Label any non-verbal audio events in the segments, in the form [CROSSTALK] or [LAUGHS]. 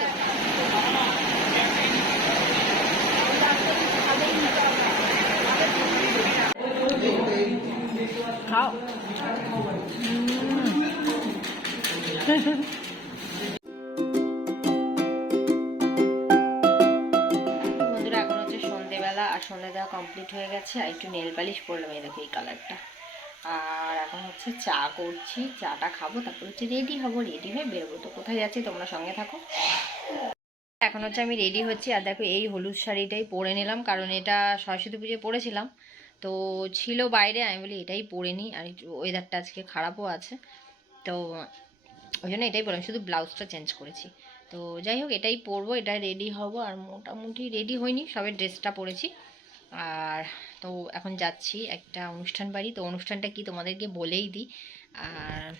দে খাও। বন্ধুরা এখন হচ্ছে সন্ধেবেলা আর সন্ধে দেওয়া কমপ্লিট হয়ে গেছে। আর একটু নেল পালিশ পরলাম এই দেখো এই কালারটা আর এখন হচ্ছে চা করছি চাটা খাব তারপর হচ্ছে রেডি হব রেডি হয়ে বেরোবো। তো কোথায় যাচ্ছি তোমরা সঙ্গে থাকো। এখন হচ্ছে আমি রেডি হচ্ছি। আর দেখো, এই হলুদ শাড়িটাই পরে নিলাম, কারণ এটা সরস্বতী পুজোয় পরেছিলাম। তো ছিল বাইরে, আমি বলি এটাই পরে নিই। আর ওয়েদারটা আজকে খারাপও আছে। তো ওই জন্য এটাই পরলাম শুধু ব্লাউজটা চেঞ্জ করেছি। তো যাই হোক, এটাই পরবো, এটা রেডি হব। আর মোটামুটি রেডি হয়নি সবে ড্রেসটা পরেছি। আর তো এখন যাচ্ছি একটা অনুষ্ঠান বাড়ি। তো অনুষ্ঠানটা কি তোমাদেরকে বলেই দিই। আর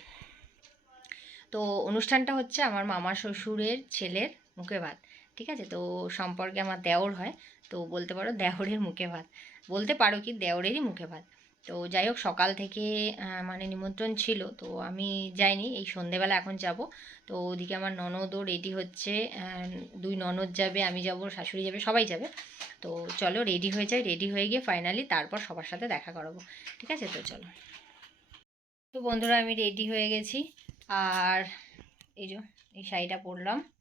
তো অনুষ্ঠানটা হচ্ছে আমার মামা শ্বশুরের ছেলের মুখে ভাত। ঠিক আছে? তো সম্পর্কে আমার দেওর হয়। তো বলতে পারো দেওরের মুখে ভাত। বলতে পারো কি দেওরেরই মুখে ভাত। তো যাই হোক, সকাল থেকে মানে নিমন্ত্রণ ছিল। তো আমি যাইনি। এই সন্ধেবেলা এখন যাব। তো ওদিকে আমার ননদও রেডি হচ্ছে। দুই ননদ যাবে, আমি যাব, শাশুড়ি যাবে, সবাই যাবে। তো চলো রেডি হয়ে যাই। রেডি হয়ে গিয়ে ফাইনালি তারপর সবার সাথে দেখা করাবো। ঠিক আছে? তো চলো। তো বন্ধুরা, আমি রেডি হয়ে গেছি। আর এই যে, এই শাড়িটা পরলাম।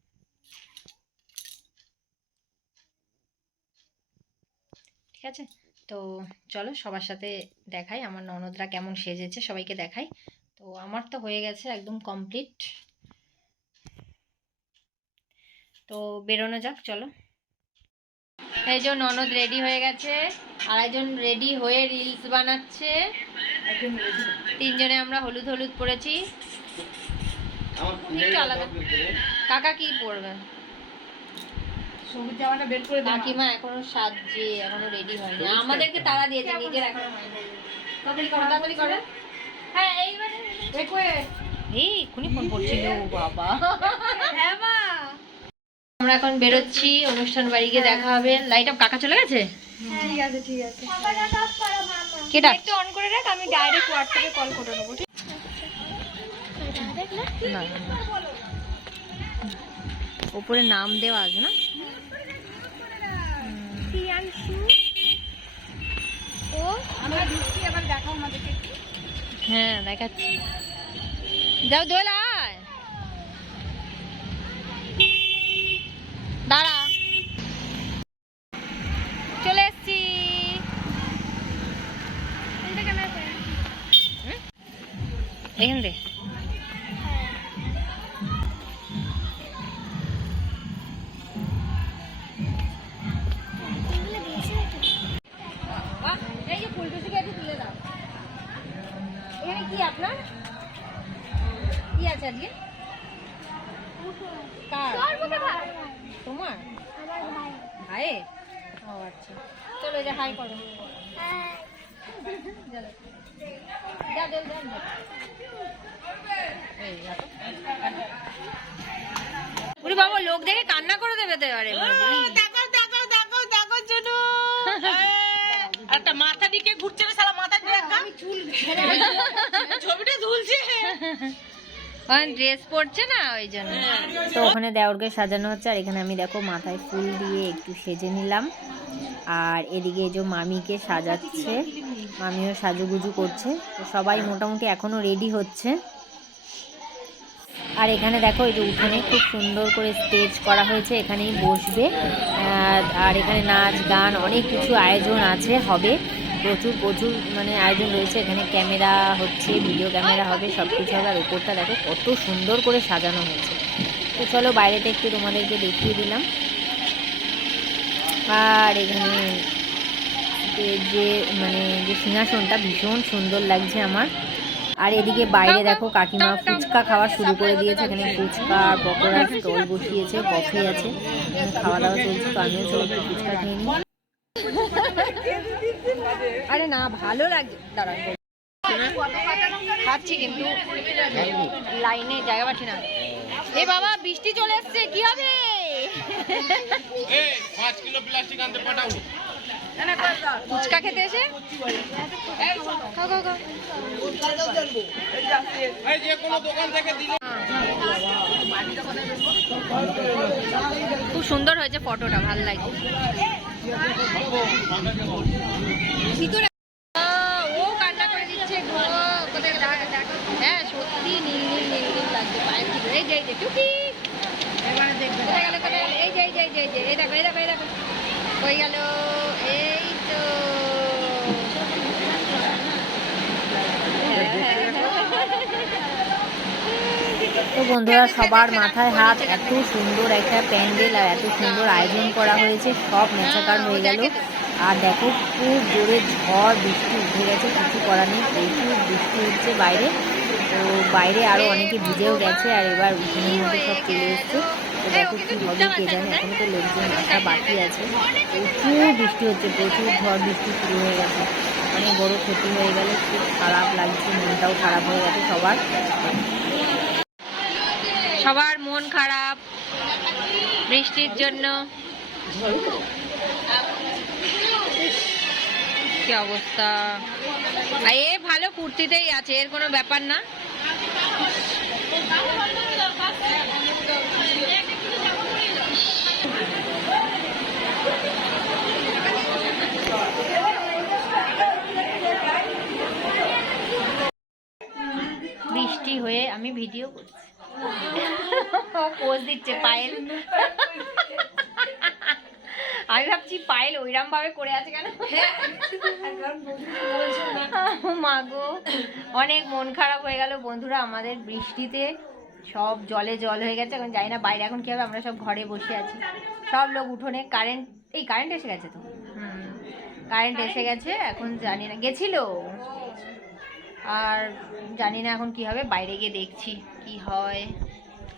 ঠিক আছে? তো চলো সবার সাথে দেখাই। আমার ননদরা কেমন সেজেছে সবাইকে দেখাই। তো আমার তো হয়ে গেছে একদম কমপ্লিট তো বেরোনো যাক চলো। এই যে ননদ রেডি হয়ে গেছে। আর একজন রেডি হয়ে রিলস বানাচ্ছে। তিনজনে আমরা হলুদ হলুদ পরেছি। আলাদা। কাকা কি পরবে? সবুজ জামাটা বের করে কাকিমা এখনও সাজছে এখনও রেডি হয়নি। আমাদেরকে তারা দিয়েছে নিজের এখনও। হয়নি তাড়াতাড়ি করো তাড়াতাড়ি করো। হ্যাঁ এইবারে এই এক্ষুনি ফোন করছিল বাবা। হ্যাঁ মা। আমরা এখন বেরোচ্ছি অনুষ্ঠান বাড়ি গিয়ে দেখা হবে। লাইট আপ কাকা চলে গেছে? ঠিক আছে ঠিক আছে। কে ডাক? একটু অন করে রাখ আমি ডাইরেক্ট হোয়াটসঅ্যাপে কল করে নেব ঠিক না। ওপরে নাম দেওয়া আছে না? প্রিয়াংশু ও আমরা ঢুকছি এবার দেখাও আমাদেরকে হ্যাঁ দেখাচ্ছি। যাও দোল দাঁড়া। চলে এসছি। এখান দে ভাইয়ের ও আচ্ছা। চলো যে হাই করো। ওরে বাবা লোক দেখে কান্না করে দেবে তো এবারে দেখো দেখো দেখো দেখো চুনু [LAUGHS] একটা মাথা দিকে ঘুরছে না সারা মাথা দেখা ছবিটা ঝুলছে। [LAUGHS] ড্রেস পরছে না, ওই জন্য। তো ওখানে দেওরকে সাজানো হচ্ছে, আর এখানে আমি দেখো মাথায় ফুল দিয়ে একটু সেজে নিলাম। আর এদিকে যে মামিকে সাজাচ্ছে, মামিও সাজুগুজু করছে। তো সবাই মোটামুটি এখনও রেডি হচ্ছে। আর এখানে দেখো এই যে উঠোনে খুব সুন্দর করে স্টেজ করা হয়েছে, এখানেই বসবে। আর এখানে নাচ, গান, অনেক কিছু আয়োজন আছে, হবে। প্রচুর প্রচুর মানে আয়োজন রয়েছে। এখানে ক্যামেরা হচ্ছে, ভিডিও ক্যামেরা হবে সব কিছু হবে। আর উপরটা দেখো, কত সুন্দর করে সাজানো হয়েছে। তো চলো বাইরেটা একটু তোমাদেরকে দেখিয়ে দিলাম। আর এখানে যে- মানে যে সিংহাসনটা ভীষণ সুন্দর লাগছে আমার। আর এদিকে বাইরে দেখো কাকিমা ফুচকা খাওয়া শুরু করে দিয়েছে। এখানে ফুচকা, পকোড়া, স্টল বসিয়েছে, কফি আছে। খাওয়া দাওয়া চলছে, তো আমিও চলো ফুচকা খেয়ে নিই। আরে না ভালো লাগছে। দাঁড়া খাচ্ছি কিন্তু লাইনে জায়গা পাচ্ছি না। এ বাবা বৃষ্টি চলে এসছে কি হবে? পাঁচ কিলো প্লাস্টিক আনতে পাঠাও ফুচকা খেতে এসে? খাও খাও খাও। এই যে কোনো দোকান থেকে দিলে। খুব সুন্দর হয়েছে ফটোটা ভালো লাগছে। ভিতরে আহ, ও কান্না করে দিচ্ছে গো কোথায় দেখ দেখ হ্যাঁ সত্যি নীল নীল নীল নীল লাগছে পায়ের ঠিক এই যে এই যে টুকি এবারে দেখবে কোথায় গেল কোথায় গেল এই যে এই যে এই যে এই যে এই দেখো এই দেখো এই দেখো কই গেল এই তো বন্ধুরা, সবার মাথায় হাত, এত সুন্দর একটা প্যান্ডেল আর এত সুন্দর আয়োজন করা হয়েছে, সব নেচাকার হয়ে গেল। আর দেখো, খুব জোরে ঝড়, বৃষ্টি উঠে গেছে, কিছু করার নেই, প্রচুর বৃষ্টি হচ্ছে বাইরে। তো বাইরে আরও অনেকে ভিজেও গেছে আর এবার উঠোনের মধ্যে সব চলে এসছে। তো দেখো কী হবে, কে জানে, এখনও তো লোকজন আসা বাকি আছে। প্রচুর বৃষ্টি হচ্ছে, প্রচুর ঝড়, বৃষ্টি শুরু হয়ে গেছে। অনেক বড় ক্ষতি হয়ে গেল, খুব খারাপ লাগছে, মনটাও খারাপ হয়ে গেছে সবার। মন খারাপ বৃষ্টির জন্য। কি অবস্থা? এ ভালো কুর্তিতেই আছে এর কোনো ব্যাপার না বৃষ্টি হয়ে আমি ভিডিও করছি পোজ দিচ্ছে পায়েল আমি পায়েল ওইরাম ভাবে করে আছে কেন? মা গো, অনেক মন খারাপ হয়ে গেল। বন্ধুরা, আমাদের বৃষ্টিতে সব জলে জল হয়ে গেছে। এখন জানি না বাইরে এখন কি হবে, আমরা সব ঘরে বসে আছি। সব লোক উঠোনে কারেন্ট, এই কারেন্ট এসে গেছে তো। হুম, কারেন্ট এসে গেছে, এখন জানি না, গেছিল। আর জানি না এখন কি হবে, বাইরে গিয়ে দেখছি কি হয়।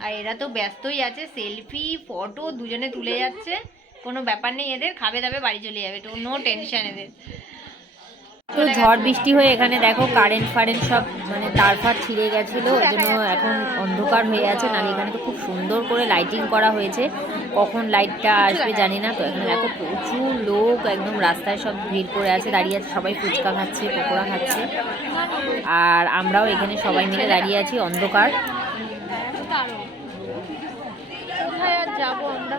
আর এরা তো ব্যস্তই আছে, সেলফি, ফটো, দুজনে তুলে যাচ্ছে। কোনো ব্যাপার নেই এদের খাবে দাবে বাড়ি চলে যাবে তো নো টেনশন এদের। তো ঝড় বৃষ্টি হয়ে এখানে দেখো কারেন্ট ফারেন্ট সব মানে তার ফার ছিঁড়ে গেছিল ওই জন্য এখন অন্ধকার হয়ে আছে নাহলে এখানে তো খুব সুন্দর করে লাইটিং করা হয়েছে। কখন লাইটটা আসবে জানি না তো এখানে দেখো প্রচুর লোক একদম রাস্তায় সব ভিড় করে আছে দাঁড়িয়ে আছে সবাই ফুচকা খাচ্ছে পকোড়া খাচ্ছে। আর আমরাও এখানে সবাই মিলে দাঁড়িয়ে আছি অন্ধকার। কোথায় আর যাব আমরা?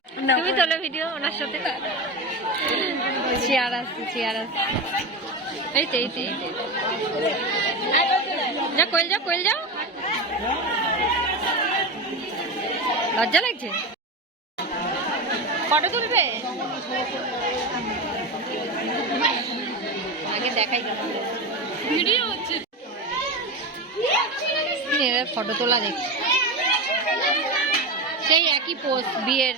তুমি তোলো ভিডিও ওনার সাথে। চেয়ার আসছে চেয়ার আসছে এই তো এই তো এই। যা কোয়েল যাও কোয়েল যাও লজ্জা লাগছে? ফটো তুলবে? আগে দেখাই ভিডিও হচ্ছে। ফটো তোলা দেখছি। সেই একই পোস্ট বিয়ের।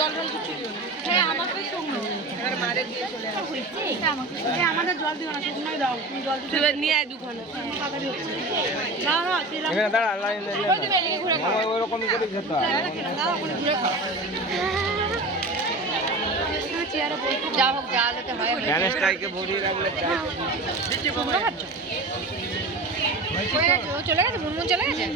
কাছে দাও। হ্যাঁ, আমাকে শুকনো। নিয়ে আয় দুখানা। এখানে দাঁড়া লাইন ওরকমই করে যেতে হয়। যা হোক যা আলোতে হয়। ভরিয়ে রাখলে চলে গেছে, চলে গেছে গেছে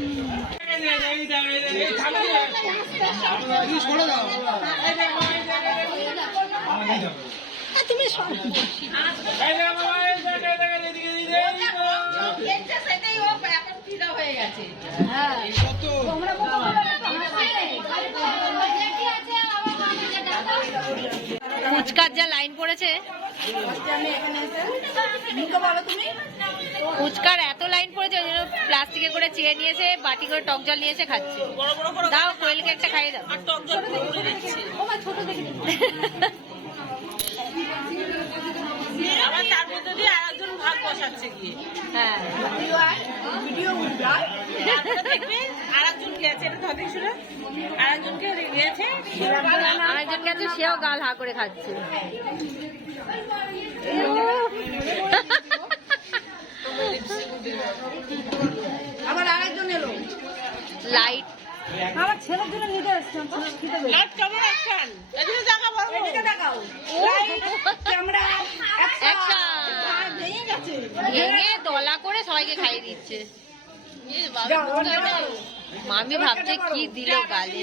ফুচকার যা লাইন পড়েছে। ফুচকার এত লাইন পড়েছে ওই জন্য প্লাস্টিকে করে চেয়ে নিয়েছে বাটি করে টক জল নিয়েছে খাচ্ছে। দাও কোয়েলকে একটা খাইয়ে দাও। হ্যাঁ। আরেকজন গেছে সেও গাল হা করে খাচ্ছে। আবার আরেকজন এলো। লাইট আমার ছেলের জন্য নিতে এসছেন লাইট কেমন অ্যাকশন এদিকে দেখা বড় এদিকে দেখাও। ক্যামেরা অ্যাকশন ভেঙে গেছে। ভেঙে দলা করে সবাইকে খাইয়ে দিচ্ছে। মামি ভাবছে কি দিল গালে।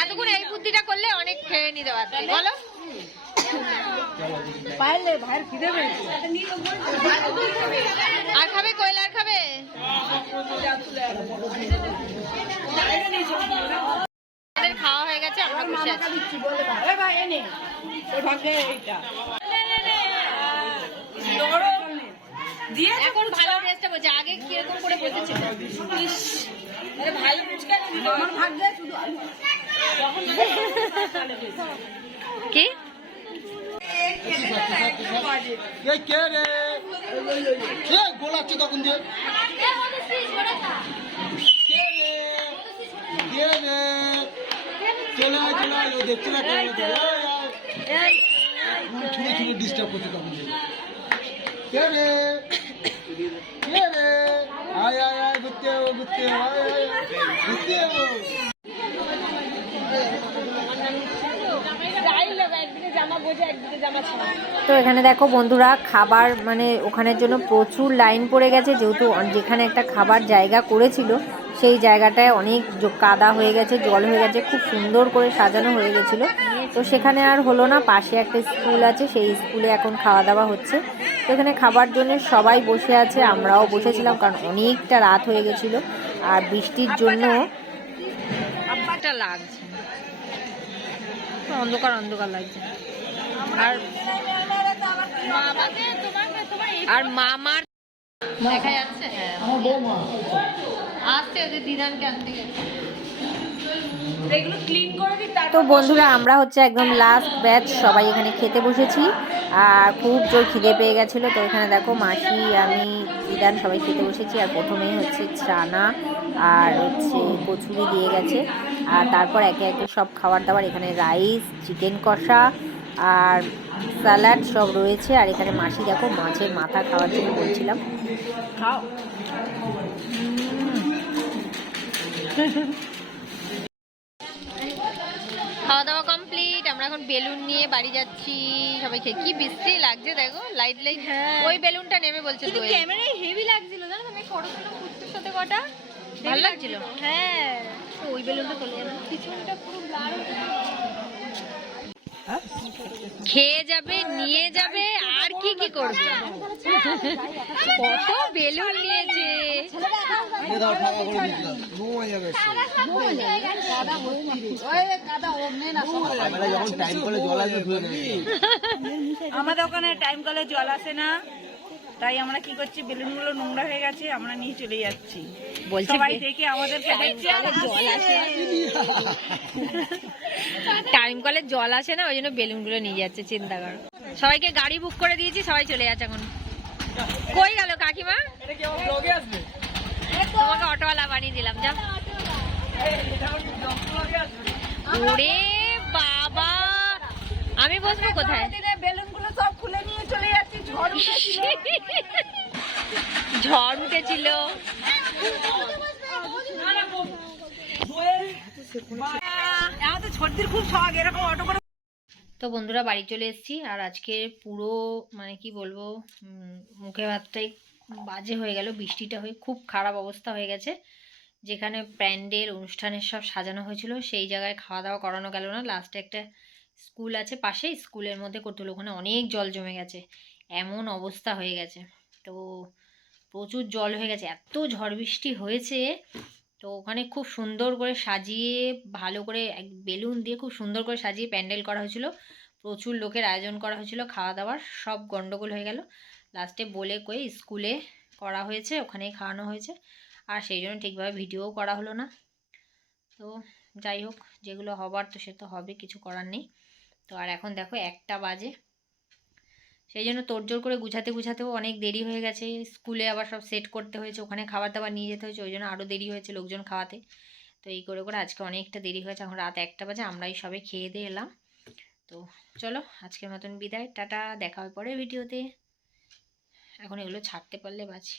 এতক্ষণ এই বুদ্ধিটা করলে অনেক খেয়ে নিতে পারতে। বলো। পারলে ভাইয়ের খিদে পেয়েছে। আর খাবে খাওয়া হয়ে গেছে আমরা বসে আছি। ভাই। এনে ওই ভাগে এইটা। দিয়ে এখন ভালো ড্রেসটা বলছে আগে কীরকম করে বসেছিল আরে ফুচকা আমার ভাগ্যে শুধু কি? এই কে রে? কে গোলাচ্ছে তখন দিয়ে? কে রে? কে রে? চলে আয় চলে আয় ও দেখছে না কেমন ছুঁড়ে ছুঁড়ে ডিস্টার্ব করছে তখন দিয়ে। কে রে? কে রে? আয় আয় আয় ঘুরতে ঘুরতে আয় আয় আয়, ঘুরতে ও তো এখানে দেখো বন্ধুরা, খাবার মানে ওখানের জন্য প্রচুর লাইন পড়ে গেছে, যেহেতু যেখানে একটা খাবার জায়গা করেছিল, সেই জায়গাটায় অনেক কাদা হয়ে গেছে, জল হয়ে গেছে, খুব সুন্দর করে সাজানো হয়ে গেছিল। তো সেখানে আর হলো না, পাশে একটা স্কুল আছে, সেই স্কুলে এখন খাওয়া দাওয়া হচ্ছে। তো এখানে খাবার জন্য সবাই বসে আছে, আমরাও বসেছিলাম, কারণ অনেকটা রাত হয়ে গেছিল, আর বৃষ্টির জন্য অন্ধকার অন্ধকার লাগছে। আর আর মামার দেখা যাচ্ছে হ্যাঁ আমার বৌমা আসছে ওদের দিদানকে আনতে গেছে। এগুলো ক্লিন করে দিই তার তো বন্ধুরা আমরা হচ্ছে একদম লাস্ট ব্যাচ সবাই এখানে খেতে বসেছি। আর খুব জোর খিদে পেয়ে গেছিল। তো এখানে দেখো মাসি আমি বিধান সবাই খেতে বসেছি। আর প্রথমেই হচ্ছে চানা আর হচ্ছে কচুরি দিয়ে গেছে। আর তারপর একে একে সব খাবার দাবার এখানে রাইস চিকেন কষা আর স্যালাড সব রয়েছে। আর এখানে মাসি দেখো মাছের মাথা খাওয়ার জন্য বলছিলাম। খাও। খাওয়া দাওয়া কমপ্লিট আমরা এখন বেলুন নিয়ে বাড়ি যাচ্ছি। সবাই খেয়ে কি বৃষ্টি লাগছে দেখো। Light light. ওই বেলুনটা নেমে বলছে তো ক্যামেরায় হেভি লাগছিল। জানো তুমি ফটো তুলো কুর্তির সাথে কটা। ভালো লাগছিল? হ্যাঁ। ওই বেলুনটা চলে যাবে পিছনটা পুরো ব্লার খেয়ে যাবে, নিয়ে যাবে, আর কি কি করবে? কত বেলুন নিয়েছে। আমাদের ওখানে টাইম কলে জল আসে না। তাই আমরা কি করছি? বেলুনগুলো নোংরা হয়ে গেছে আমরা নিয়ে চলে যাচ্ছি। বলছি সবাই দেখে আমাদেরকে দেখছে। আর জল আসে টাইম কলে জল আসে না ওই জন্য বেলুনগুলো নিয়ে যাচ্ছে চিন্তা করো। সবাইকে গাড়ি বুক করে দিয়েছি সবাই চলে যাচ্ছে এখন। কই গেল কাকিমা? তোমাকে অটোওয়ালা বানিয়ে দিলাম যা ওরে বাবা! আমি বসবো কোথায় বেলুনগুলো সব খুলে নিয়ে চলে যাচ্ছি ঝড় উঠেছিল। তো বন্ধুরা বাড়ি চলে এসেছি আর আজকে পুরো মানে কি বলব মুখে ভাতটাই বাজে হয়ে গেল বৃষ্টিটা হয়ে খুব খারাপ অবস্থা হয়ে গেছে। যেখানে প্যান্ডেল অনুষ্ঠানের সব সাজানো হয়েছিল সেই জায়গায় খাওয়া দাওয়া করানো গেল না। লাস্টে একটা স্কুল আছে পাশেই স্কুলের মধ্যে করতে হলো ওখানে অনেক জল জমে গেছে। এমন অবস্থা হয়ে গেছে। তো প্রচুর জল হয়ে গেছে, এত ঝড় বৃষ্টি হয়েছে, তো ওখানে খুব সুন্দর করে সাজিয়ে, ভালো করে এক বেলুন দিয়ে খুব সুন্দর করে সাজিয়ে প্যান্ডেল করা হয়েছিল। প্রচুর লোকের আয়োজন করা হয়েছিল খাওয়া দাওয়ার সব গন্ডগোল হয়ে গেল। লাস্টে বলে কই স্কুলে করা হয়েছে, ওখানেই খাওয়ানো হয়েছে। আর সেই জন্য ঠিকভাবে ভিডিওও করা হলো না। তো যাই হোক, যেগুলো হবার তো সে তো হবে, কিছু করার নেই। তো আর এখন দেখো একটা বাজে। সেই জন্য তোড়জোড় করে গুছাতে, গুছাতেও অনেক দেরি হয়ে গেছে। স্কুলে আবার সব সেট করতে হয়েছে, ওখানে খাবার দাবার নিয়ে যেতে হয়েছে, ওই জন্য আরও দেরি হয়েছে লোকজন খাওয়াতে। তো এই করে করে আজকে অনেকটা দেরি হয়েছে, এখন রাত একটা বাজে, আমরাই সবে খেয়ে দিয়ে এলাম। তো চলো, আজকের মতন বিদায়, টাটা, দেখা হয় পরের ভিডিওতে এখন এগুলো ছাড়তে পারলে বাঁচি।